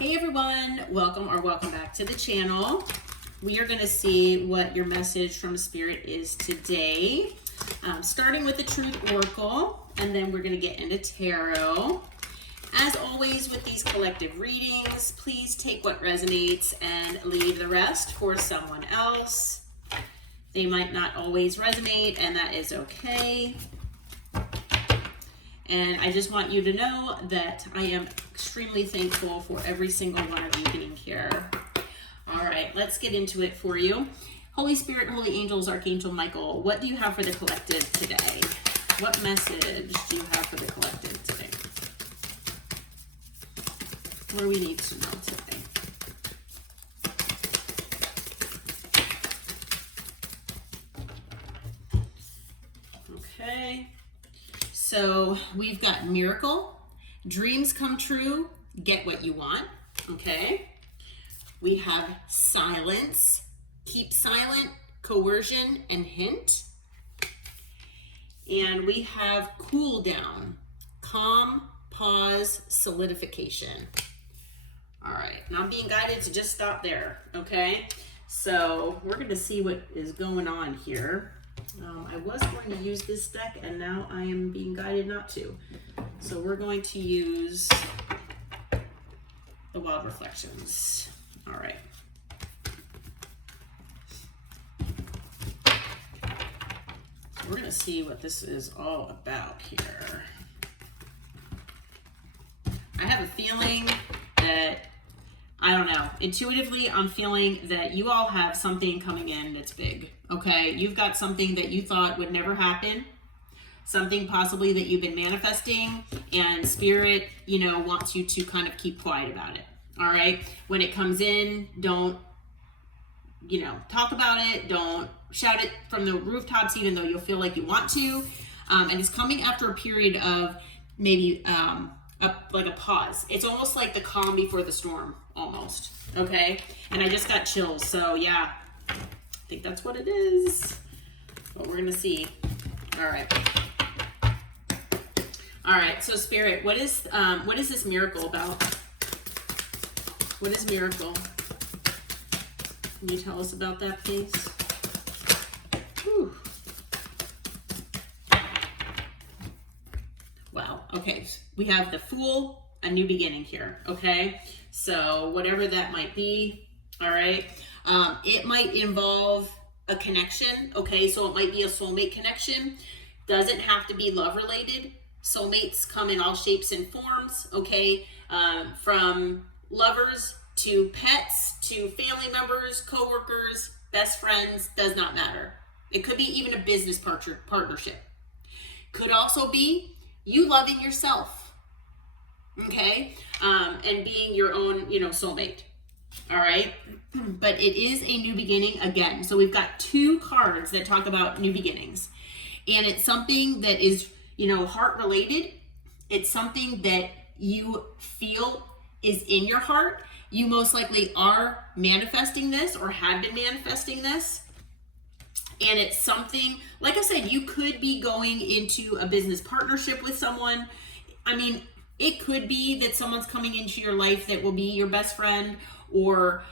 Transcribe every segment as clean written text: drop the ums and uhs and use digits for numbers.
Hey everyone, welcome back to the channel. We are going to see what your message from Spirit is today. Starting with the Truth Oracle, and then we're going to get into Tarot. As always with these collective readings, please take what resonates and leave the rest for someone else. They might not always resonate, and that is okay. And I just want you to know that I am extremely thankful for every single one of you being here. All right, let's get into it for you. Holy Spirit, Holy Angels, Archangel Michael, what do you have for the collective today? What message do you have for the collective today? What do we need to know today? Okay. So we've got miracle, dreams come true, get what you want, okay? We have silence, keep silent, coercion, and hint. And we have cool down, calm, pause, solidification. All right, now I'm being guided to just stop there, okay? So we're gonna see what is going on here. I was going to use this deck and now I am being guided not to. So we're going to use the Wild Reflections. All right. We're going to see what this is all about here. I have a feeling that, I don't know, intuitively I'm feeling that you all have something coming in that's big, okay? You've got something that you thought would never happen, something possibly that you've been manifesting, and Spirit, you know, wants you to kind of keep quiet about it, all right? When it comes in, don't, you know, talk about it, don't shout it from the rooftops even though you'll feel like you want to, and it's coming after a period of maybe like a pause. It's almost like the calm before the storm, almost, okay? And I just got chills, so yeah, I think that's what it is. What we're gonna see. All right. All right, so Spirit, what is this miracle about? What is miracle? Can you tell us about that, please? Whew. Wow, okay, we have the Fool, a new beginning here, okay? So whatever that might be, all right? It might involve a connection, okay? So it might be a soulmate connection. Doesn't have to be love related. Soulmates come in all shapes and forms, okay? From lovers to pets to family members, coworkers, best friends, does not matter. It could be even a business partnership. Could also be you loving yourself, okay? And being your own, you know, soulmate, all right? But it is a new beginning again. So we've got two cards that talk about new beginnings. And it's something that is, you know, heart related. It's something that you feel is in your heart. You most likely are manifesting this or have been manifesting this. And it's something, like I said, you could be going into a business partnership with someone. I mean, it could be that someone's coming into your life that will be your best friend or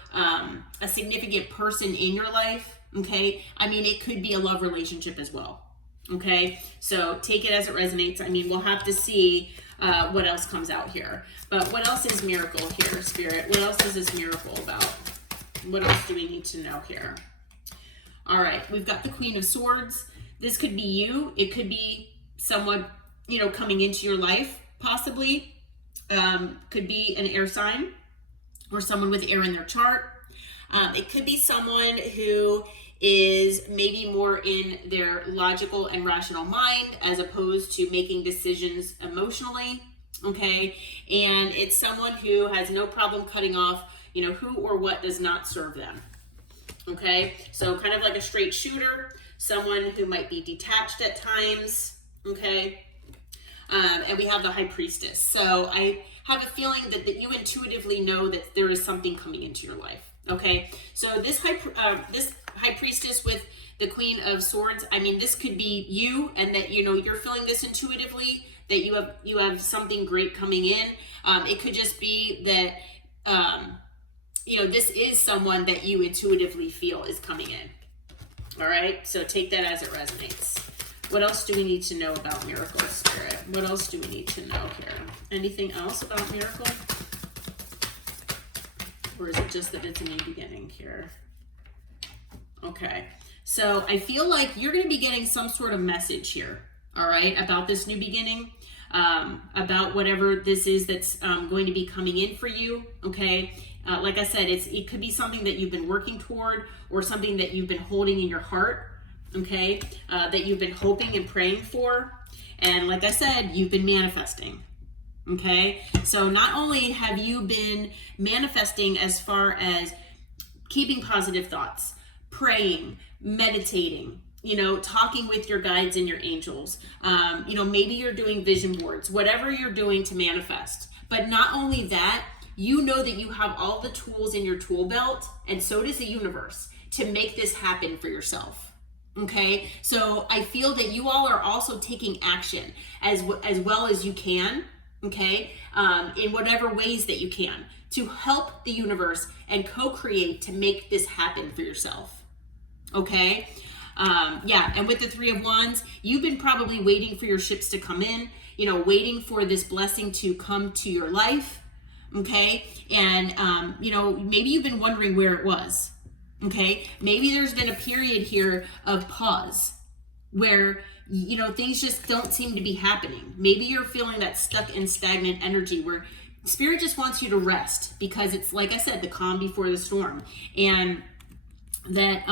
a significant person in your life, okay? I mean, it could be a love relationship as well, okay? So take it as it resonates. I mean, we'll have to see what else comes out here. But what else is miracle here, Spirit? What else is this miracle about? What else do we need to know here? All right, we've got the Queen of Swords. This could be you. It could be someone, you know, coming into your life, possibly. Could be an air sign or someone with air in their chart. It could be someone who is maybe more in their logical and rational mind as opposed to making decisions emotionally, okay? And it's someone who has no problem cutting off, you know, who or what does not serve them. Okay, so kind of like a straight shooter, someone who might be detached at times, okay? And we have the High Priestess. So I have a feeling that you intuitively know that there is something coming into your life, okay? So this High Priestess with the Queen of Swords, I mean, this could be you, and that, you know, you're feeling this intuitively, that you have something great coming in. It could just be that this is someone that you intuitively feel is coming in. All right, so take that as it resonates. What else do we need to know about Miracle, Spirit? What else do we need to know here? Anything else about Miracle? Or is it just that it's a new beginning here? Okay, so I feel like you're going to be getting some sort of message here, all right, about this new beginning, about whatever this is that's going to be coming in for you, okay? Like I said, it could be something that you've been working toward or something that you've been holding in your heart, okay, that you've been hoping and praying for. And like I said, you've been manifesting, okay? So not only have you been manifesting as far as keeping positive thoughts, praying, meditating, talking with your guides and your angels, maybe you're doing vision boards, whatever you're doing to manifest. But not only that, you know that you have all the tools in your tool belt, and so does the universe, to make this happen for yourself. Okay, so I feel that you all are also taking action as well as you can, okay, in whatever ways that you can to help the universe and co-create to make this happen for yourself. Okay, and with the Three of Wands, you've been probably waiting for your ships to come in, waiting for this blessing to come to your life. Okay, and maybe you've been wondering where it was. Okay, maybe there's been a period here of pause where things just don't seem to be happening. Maybe you're feeling that stuck and stagnant energy where Spirit just wants you to rest, because it's, like I said, the calm before the storm, and that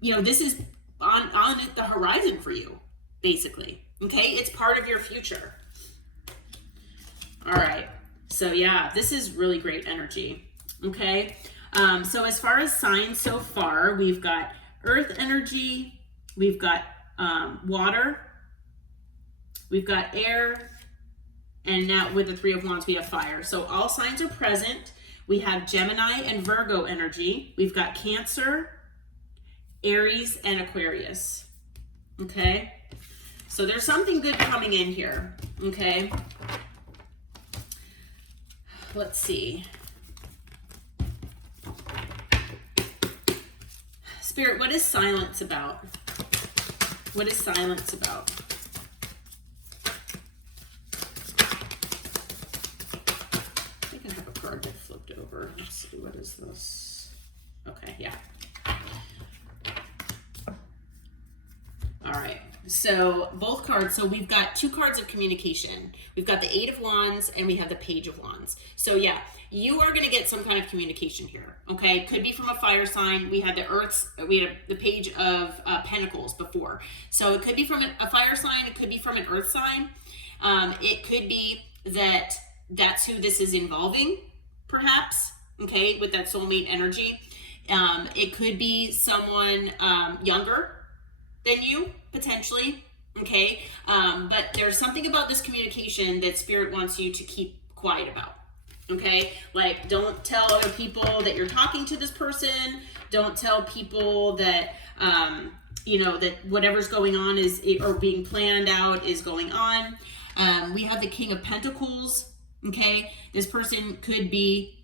this is on the horizon for you, basically. Okay, it's part of your future. All right. So yeah, this is really great energy. Okay. So as far as signs so far, we've got earth energy, we've got water, we've got air, and now with the Three of Wands, we have fire. So all signs are present. We have Gemini and Virgo energy. We've got Cancer, Aries, and Aquarius. Okay. So there's something good coming in here. Okay. Let's see. Spirit, what is silence about? What is silence about? I think I have a card that flipped over. Let's see, what is this? Okay, yeah. All right, so both cards, so we've got two cards of communication. We've got the Eight of Wands and we have the Page of Wands. So yeah, you are going to get some kind of communication here, okay? Could be from a fire sign. We had the Page of Pentacles before. So it could be from a fire sign. It could be from an earth sign. It could be that that's who this is involving, perhaps, okay, with that soulmate energy. It could be someone younger than you, potentially, okay? But there's something about this communication that Spirit wants you to keep quiet about, okay? Like, don't tell other people that you're talking to this person. Don't tell people that, that whatever's going on or being planned out is going on. We have the King of Pentacles, okay? This person could be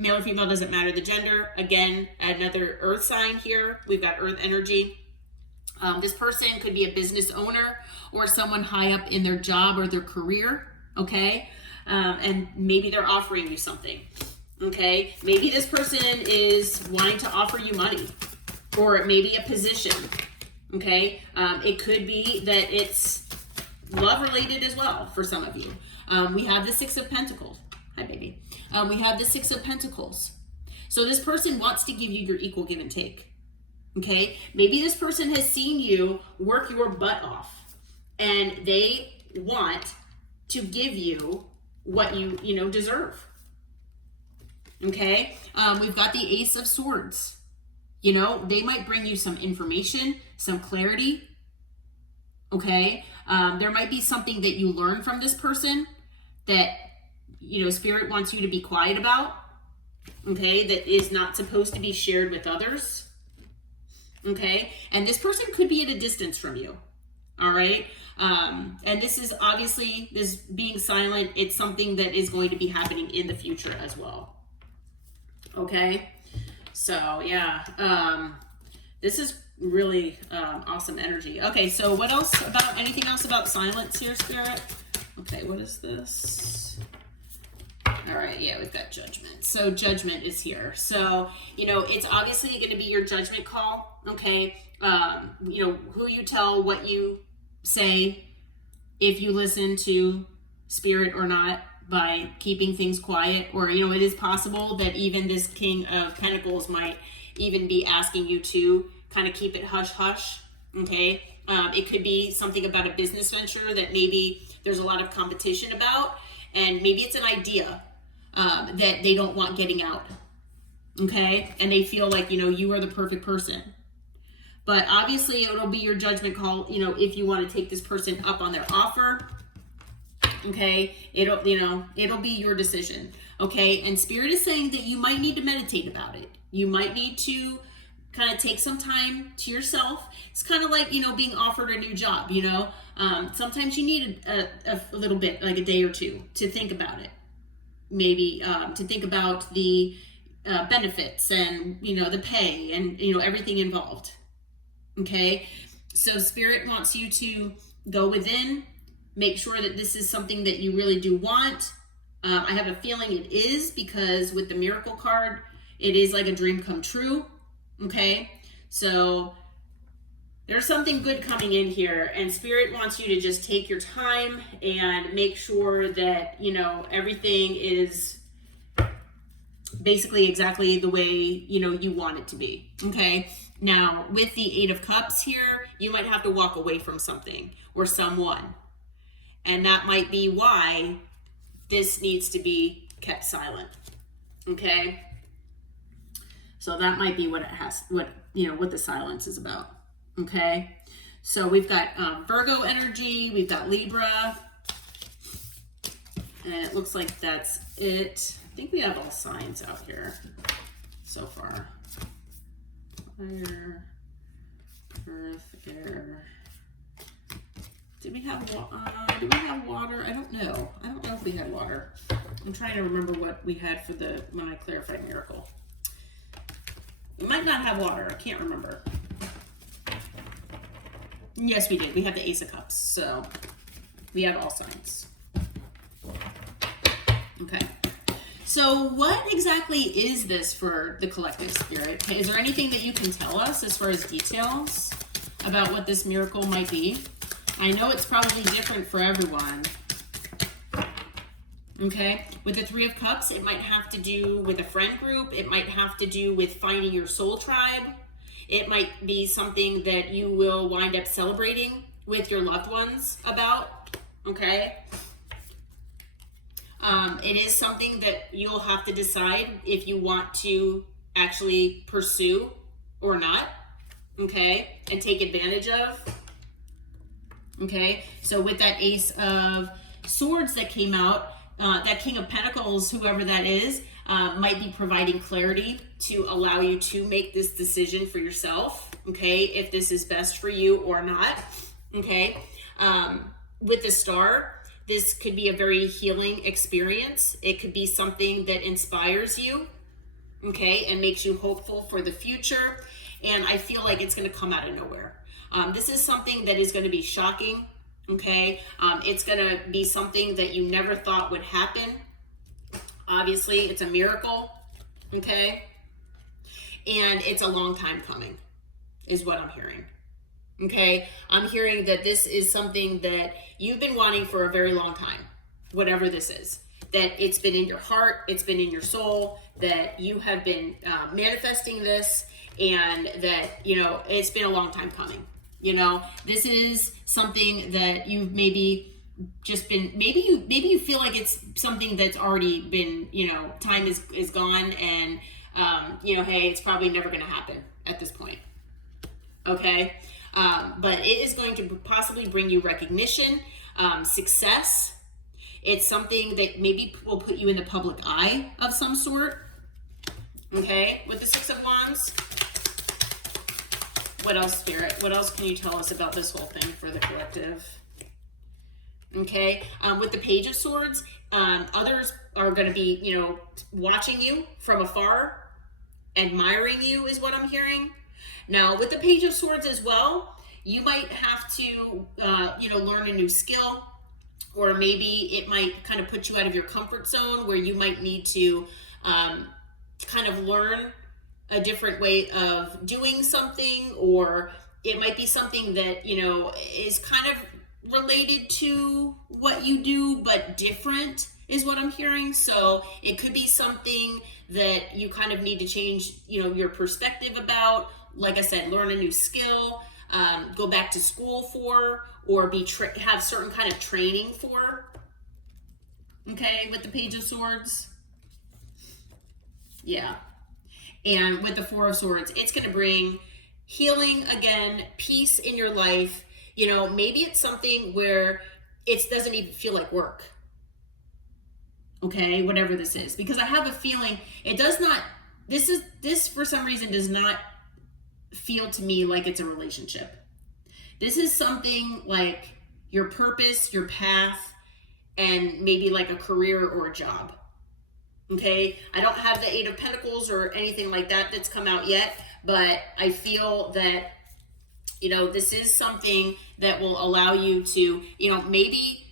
male or female, doesn't matter the gender. Again, another earth sign here. We've got earth energy. This person could be a business owner or someone high up in their job or their career, okay? And maybe they're offering you something, okay? Maybe this person is wanting to offer you money, or it may be a position, okay? It could be that it's love related as well for some of you. We have the Six of Pentacles. Hi, baby. We have the Six of Pentacles. So this person wants to give you your equal give and take. Okay? Maybe this person has seen you work your butt off and they want to give you what you deserve. Okay? We've got the Ace of Swords. They might bring you some information, some clarity. Okay? There might be something that you learn from this person that Spirit wants you to be quiet about, okay, that is not supposed to be shared with others, okay? And this person could be at a distance from you, All right. And this is obviously, this being silent, it's something that is going to be happening in the future as well. Okay. So yeah, this is really awesome energy. Okay, so what else about, anything else about silence here, Spirit? Okay, what is this? All right, yeah, we've got judgment. So judgment is here. So, you know, it's obviously going to be your judgment call, okay? You know, who you tell, what you say, if you listen to Spirit or not, by keeping things quiet. Or, you know, it is possible that even this King of Pentacles might even be asking you to kind of keep it hush hush, okay? It could be something about a business venture that maybe there's a lot of competition about, and maybe it's an idea that they don't want getting out, okay? And they feel like, you know, you are the perfect person. But obviously it'll be your judgment call, you know, if you want to take this person up on their offer, okay? It'll, you know, it'll be your decision, okay? And Spirit is saying that you might need to meditate about it. You might need to kind of take some time to yourself. It's kind of like, you know, being offered a new job, you know? Sometimes you need a little bit, like a day or two, to think about it. Maybe to think about the benefits and, you know, the pay and, you know, everything involved. Okay? So Spirit wants you to go within, make sure that this is something that you really do want. I have a feeling it is, because with the Miracle card, it is like a dream come true. Okay? So there's something good coming in here, and Spirit wants you to just take your time and make sure that, you know, everything is basically exactly the way, you know, you want it to be. Okay? Now, with the Eight of Cups here, you might have to walk away from something or someone. And that might be why this needs to be kept silent. Okay? So that might be what it has, what, you know, what the silence is about. Okay? So we've got Virgo energy, we've got Libra, and it looks like that's it. I think we have all signs out here so far. Fire, earth, air. Did we have water? I don't know. I don't know if we had water. I'm trying to remember what we had for the, when I clarified Miracle. We might not have water. I can't remember. Yes, we did. We have the Ace of Cups. So we have all signs. Okay. So what exactly is this for the collective, Spirit? Is there anything that you can tell us as far as details about what this miracle might be? I know it's probably different for everyone. Okay, with the Three of Cups, it might have to do with a friend group. It might have to do with finding your soul tribe. It might be something that you will wind up celebrating with your loved ones about, okay? It is something that you'll have to decide if you want to actually pursue or not, okay? And take advantage of, okay? So with that Ace of Swords that came out, that King of Pentacles, whoever that is, might be providing clarity to allow you to make this decision for yourself, okay, if this is best for you or not, okay. With the Star, this could be a very healing experience. It could be something that inspires you, okay, and makes you hopeful for the future, and I feel like it's going to come out of nowhere. This is something that is going to be shocking, okay. It's going to be something that you never thought would happen. Obviously, it's a miracle, okay? And it's a long time coming, is what I'm hearing, okay? I'm hearing that this is something that you've been wanting for a very long time, whatever this is. That it's been in your heart, it's been in your soul, that you have been manifesting this, and that, you know, it's been a long time coming. You know, this is something that you've maybe just been, maybe you feel like it's something that's already been, you know, time is gone, and you know, hey, it's probably never going to happen at this point, okay? But it is going to possibly bring you recognition, success. It's something that maybe will put you in the public eye of some sort, okay? With the Six of Wands, What else, Spirit? What else can you tell us about this whole thing for the collective? Okay, with the Page of Swords, others are going to be, you know, watching you from afar, admiring you is what I'm hearing. Now, with the Page of Swords as well, you might have to, you know, learn a new skill, or maybe it might kind of put you out of your comfort zone where you might need to kind of learn a different way of doing something, or it might be something that, you know, is kind of related to what you do, but different is what I'm hearing. So it could be something that you kind of need to change, you know, your perspective about. Like I said, learn a new skill, go back to school for, or have certain kind of training for. Okay, with the Page of Swords. Yeah. And with the Four of Swords, it's going to bring healing again, peace in your life. You know, maybe it's something where it doesn't even feel like work. Okay, whatever this is. Because I have a feeling it does not, this for some reason does not feel to me like it's a relationship. This is something like your purpose, your path, and maybe like a career or a job. Okay, I don't have the Eight of Pentacles or anything like that that's come out yet, but I feel that, you know, this is something that will allow you to, you know, maybe,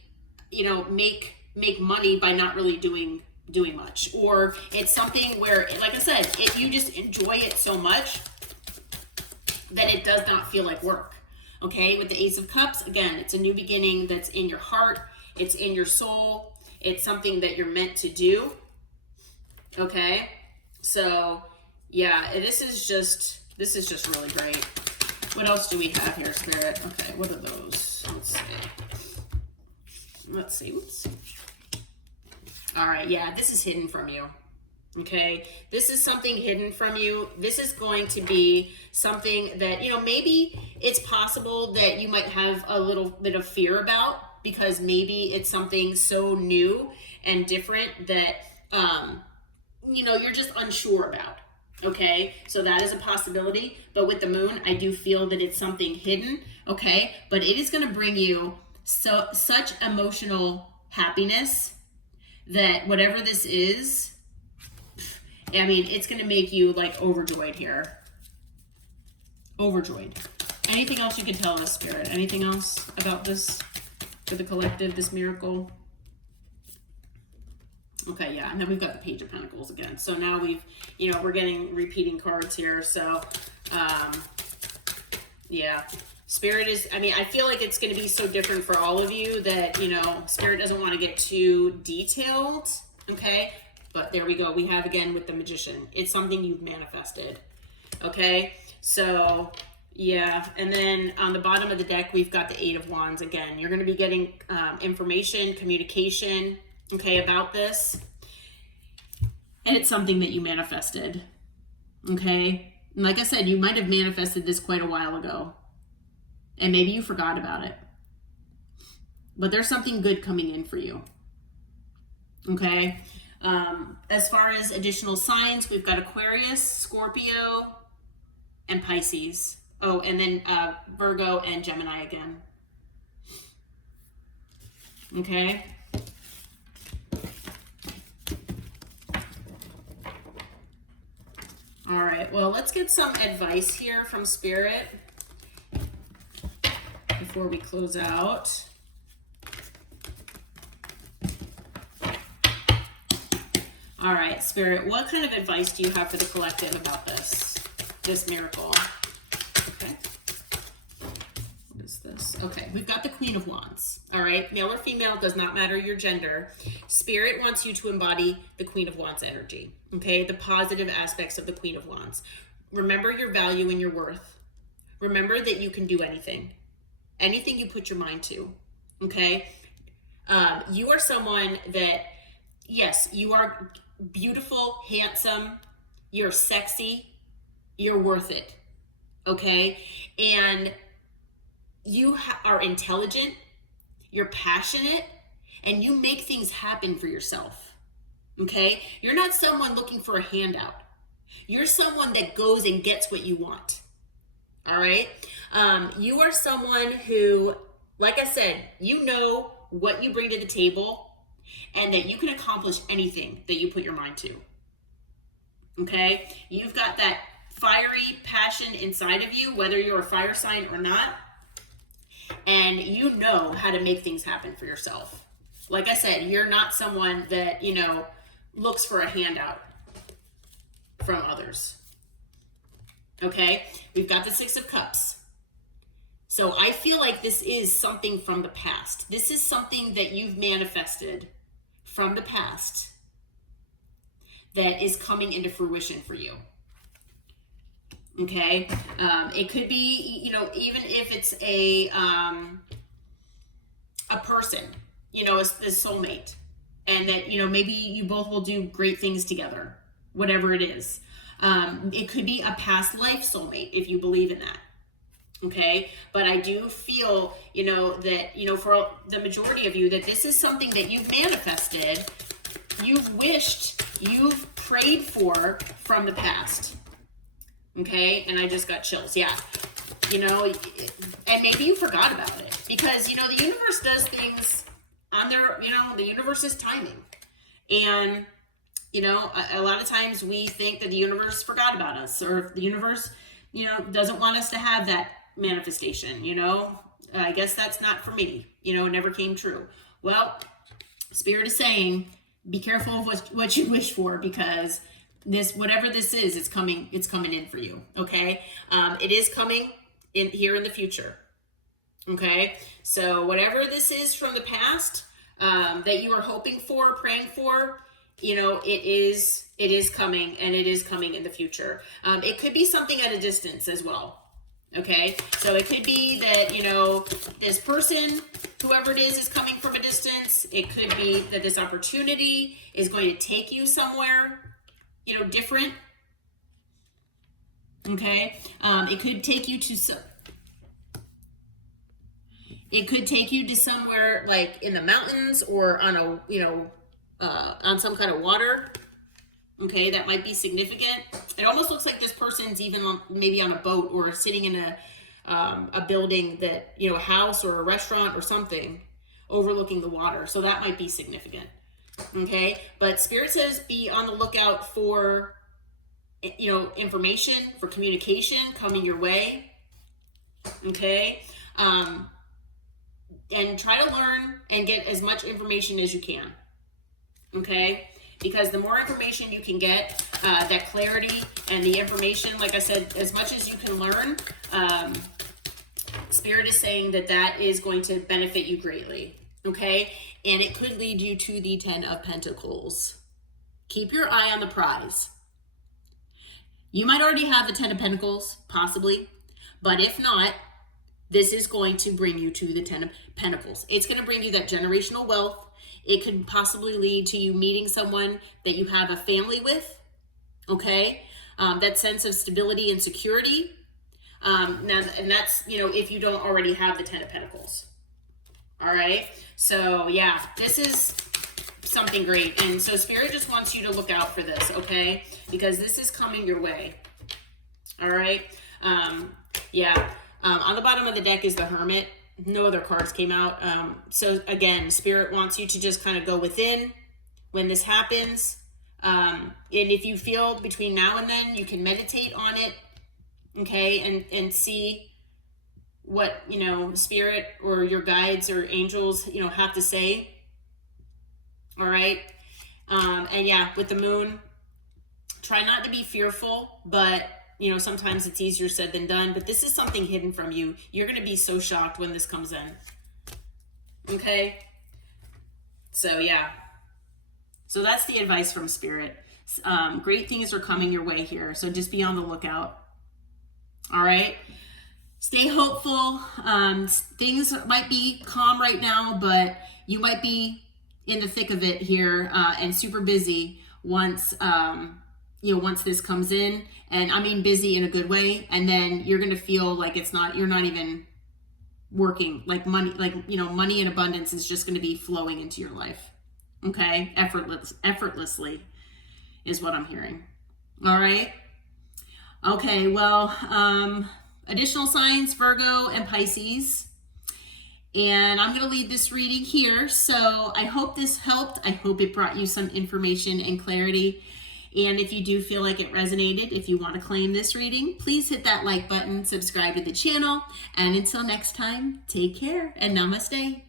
you know, make money by not really doing much. Or it's something where, like I said, if you just enjoy it so much that it does not feel like work. Okay, with the Ace of Cups, again, it's a new beginning that's in your heart, it's in your soul, it's something that you're meant to do. Okay, so yeah, this is just really great. What else do we have here, Spirit? Okay, what are those? Let's see. Oops. All right, yeah, this is hidden from you. Okay, this is something hidden from you. This is going to be something that, you know, maybe it's possible that you might have a little bit of fear about, because maybe it's something so new and different that, you know, you're just unsure about. Okay, so that is a possibility. But with the Moon, I do feel that it's something hidden. Okay, but it is going to bring you such emotional happiness that whatever this is, I mean, it's going to make you like overjoyed here. Overjoyed. Anything else you can tell us, Spirit? Anything else about this for the collective, this miracle? Okay, yeah, and then we've got the Page of Pentacles again. So now we've, you know, we're getting repeating cards here. So, yeah, Spirit is, I mean, I feel like it's going to be so different for all of you that, you know, Spirit doesn't want to get too detailed, okay? But there we go. We have, again, with the Magician. It's something you've manifested, okay? So, yeah, and then on the bottom of the deck, we've got the Eight of Wands. Again, you're going to be getting information, communication, okay, about this. And it's something that you manifested, okay? And like I said, you might have manifested this quite a while ago. And maybe you forgot about it. But there's something good coming in for you, okay? As far as additional signs, we've got Aquarius, Scorpio, and Pisces. Oh, and then Virgo and Gemini again. Okay? All right, well, let's get some advice here from Spirit before we close out. All right, Spirit, what kind of advice do you have for the collective about this miracle? Okay. What is this? Okay, we've got the Queen of Wands. All right, male or female, does not matter your gender. Spirit wants you to embody the Queen of Wands energy, okay? The positive aspects of the Queen of Wands. Remember your value and your worth. Remember that you can do anything you put your mind to, okay? You are someone that, yes, you are beautiful, handsome, you're sexy, you're worth it, okay? And you are intelligent, you're passionate, and you make things happen for yourself, okay? You're not someone looking for a handout. You're someone that goes and gets what you want, All right. You are someone who, like I said, you know what you bring to the table and that you can accomplish anything that you put your mind to. Okay. You've got that fiery passion inside of you, whether you're a fire sign or not, and you know how to make things happen for yourself. Like I said, you're not someone that, looks for a handout from others. Okay, we've got the Six of Cups. So I feel like this is something from the past. This is something that you've manifested from the past that is coming into fruition for you. Okay, it could be, even if it's a person, a soulmate, and that, maybe you both will do great things together, whatever it is. It could be a past life soulmate if you believe in that. Okay, but I do feel, that, for the majority of you, that this is something that you've manifested, you've wished, you've prayed for from the past. Okay, and I just got chills. Yeah, and maybe you forgot about it because, the universe does things on their, the universe's timing. And, a lot of times we think that the universe forgot about us, or the universe, doesn't want us to have that manifestation, I guess that's not for me, it never came true. Well, Spirit is saying, be careful of what you wish for, because whatever this is, it's coming in for you. Okay. It is coming in here in the future. Okay. So whatever this is from the past, that you are hoping for, praying for, it is coming, and it is coming in the future. It could be something at a distance as well. Okay. So it could be that, this person, whoever it is coming from a distance. It could be that this opportunity is going to take you somewhere, different. Okay. It could take you to somewhere like in the mountains, or on on some kind of water. Okay, that might be significant. It almost looks like this person's even maybe on a boat, or sitting in a building that, a house or a restaurant or something overlooking the water. So that might be significant. Okay, but Spirit says be on the lookout for, information, for communication coming your way. Okay, and try to learn and get as much information as you can. Okay, because the more information you can get, that clarity and the information, like I said, as much as you can learn, Spirit is saying that is going to benefit you greatly. Okay, and it could lead you to the 10 of Pentacles. Keep your eye on the prize. You might already have the 10 of Pentacles, possibly, but if not, this is going to bring you to the 10 of Pentacles. It's going to bring you that generational wealth. It could possibly lead to you meeting someone that you have a family with. Okay, that sense of stability and security. Now, and that's, if you don't already have the 10 of Pentacles. All right. So yeah, this is something great. And so Spirit just wants you to look out for this. Okay. Because this is coming your way. All right. Yeah. On the bottom of the deck is the Hermit. No other cards came out. So again, Spirit wants you to just kind of go within when this happens. And if you feel between now and then, you can meditate on it. Okay. And see what, Spirit or your guides or angels, have to say. All right. And yeah, with the Moon, try not to be fearful, but sometimes it's easier said than done, but this is something hidden from you. You're going to be so shocked when this comes in. Okay. So yeah. So that's the advice from Spirit. Great things are coming your way here. So just be on the lookout. All right. Stay hopeful. Things might be calm right now, but you might be in the thick of it here, and super busy once, once this comes in. And I mean busy in a good way. And then you're going to feel like you're not even working, like money, money in abundance is just going to be flowing into your life. Okay. Effortlessly is what I'm hearing. All right. Okay. Well, additional signs, Virgo and Pisces. And I'm going to leave this reading here. So I hope this helped. I hope it brought you some information and clarity. And if you do feel like it resonated, if you want to claim this reading, please hit that like button, subscribe to the channel. And until next time, take care and namaste.